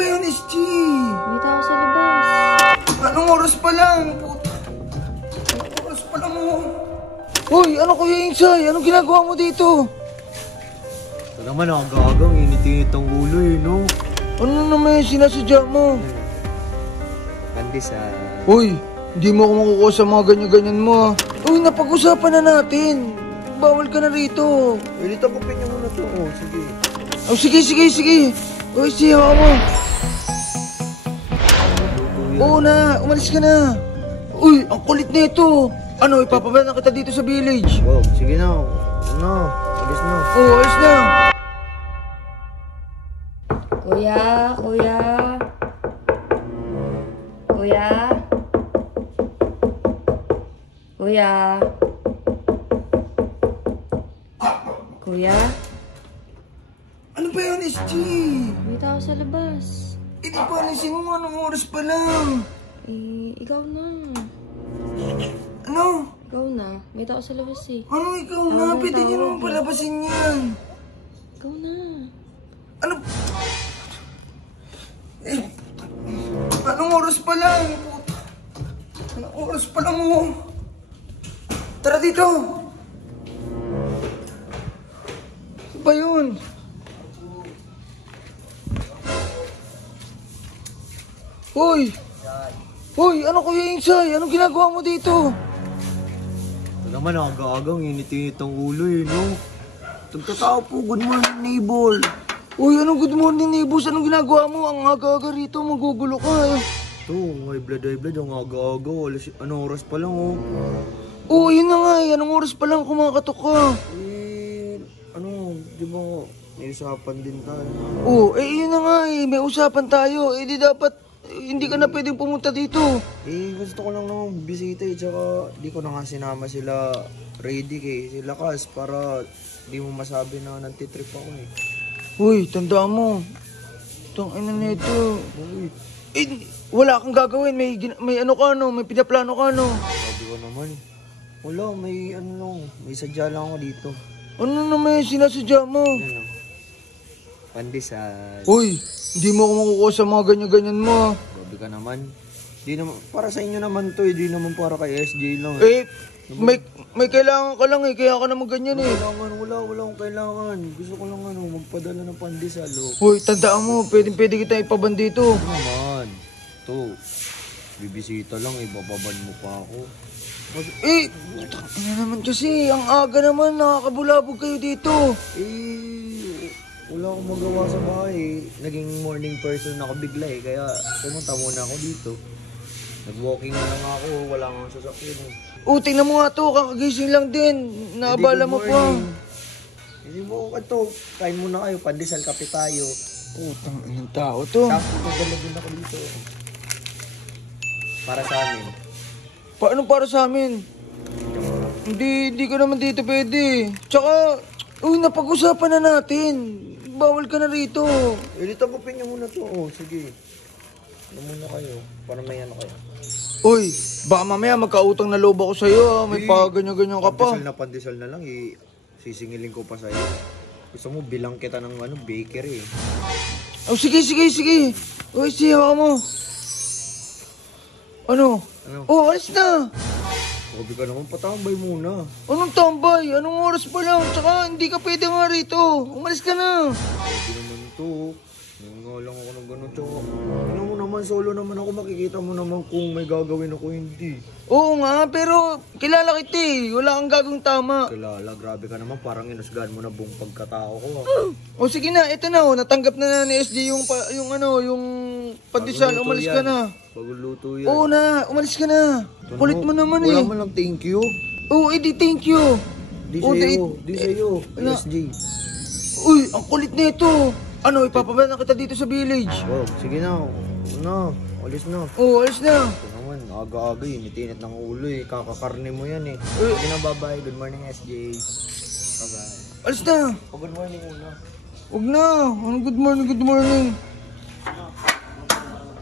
ba yun, SG? May tao sa labas. Anong oras pa lang? Puta. Anong oras pa lang mo? Uy, ano Kuya Insay? Anong ginagawa mo dito? Ito naman aga-agang init-init ang ulo no? Ano naman yung sinasadya mo? Pandesal. Uy, hindi mo ako makukuha sa mga ganyan-ganyan mo. Uy, napag-usapan na natin. Bawal ka na rito. Ulit ako pinya muna to. Oh, sige. Oh, sige. Uy, siya mo. Oo na, umalis ka na. Uy, ang kulit na ito. Ano, ipapabala na kita dito sa village. Wow, sige na. Ano? Alis na. Oo, alis na. Kuya. Ano ba yun, SG? May tao sa labas. Hindi pa alisin mo, anong oras pa lang? Ikaw na. Ano? Ikaw na. May tao sa labas eh. Ano ikaw na? Pwede niyo naman palabasin yan. Ikaw na. Ano? Anong oras pa lang? Anong oras pa lang mo? Tara dito! Ano ba yun? Hoy, ano Kuya Insay? Anong ginagawa mo dito? Ito naman aga-agang init-init ang ulo no? Tagkatao po, good morning neighbor. Uy, anong good morning, neighbors? Anong ginagawa mo? Ang aga-aga rito, magugulo ka. Ito, high blood, ang aga-aga. Anong oras pa lang Oo, yun na nga eh. Anong oras pa lang kumakatok ka? Di ba may usapan din tayo? Oo, yun na nga eh. May usapan tayo. Di dapat, hindi ka na pwedeng pumunta dito. Gusto ko lang naman bisita tsaka di ko na nga sinama sila ready sila Kas para di mo masabi na nantitrip ako Uy, tandaan mo. Itong ina nito. Wala kang gagawin. May ano ka no? May pinaplano ka no? Sabi ko naman. Wala, may sadya lang ako dito. Ano naman yung sinasadya mo? Pandesal. Uy, hindi mo ako makukuha sa mga ganyan-ganyan mo. Sabi ka naman. Di naman, para sa inyo naman to di naman para kay SJ lang May kailangan ka lang kaya ka naman ganyan Wala akong kailangan. Gusto ko lang magpadala ng pandesal Uy, tandaan mo, pwede kita ipaban dito. Ano naman? To, bibisita lang bababan mo pa ako. Ano naman kasi, ang aga naman, nakakabulabog kayo dito. Wala akong magawa sa bahay. Naging morning person ako bigla kaya pumunta muna ako dito. Nag-walking na lang ako, wala akong sasakyan Tingnan mo nga to, kakagising lang din. Naabala mo pa. Hindi mo ito, kain muna kayo, pandesal, kape tayo. Utang inang tao to. Tapos magdala din ako dito. Para sa amin. Paano para sa amin? Hindi ka naman dito pwede. Tsaka, napag-usapan na natin. Bawal ka na rito. Dito ko pinya muna to. Sige. Ano muna kayo? Para may ano kayo. Uy, baka mamaya magkautang na loob ako sa'yo. May ganyan-ganyan ka pa. Pandesal na lang sisingilin ko pa sa'yo. Gusto mo bilang kita ng bakery Sige. Uy, siya mo. Ano? Alis na. Sabi ka naman, patambay muna. Anong tambay? Anong oras pa lang? Tsaka hindi ka pwede nga rito. Umalis ka na. Sabi naman to. Nga lang ako ng ganun. Tsaka, ano mo naman, solo naman ako. Makikita mo naman kung may gagawin ako hindi. Oo nga, pero kilala kita Wala kang gagawing tama. Kilala, grabe ka naman. Parang inusgahan mo na buong pagkatao ko. Sige na, ito na natanggap na ni SJ yung pandesal. Umalis ka na. Paguluto yan. Oo na, umalis ka na. Kulit mo naman Wala man lang thank you. Oo, edi thank you. Di sa'yo. SJ. Uy, ang kulit na ito. Ano, ipapabala na kita dito sa village. Wow, sige na. Alis na. Oo, alis na. Ito naman, aga-aga init-init ng ulo Kakakarne mo yan Sige na, bye-bye. Good morning, SJ. Bye-bye. Alis na. Good morning muna. Huwag na. Good morning.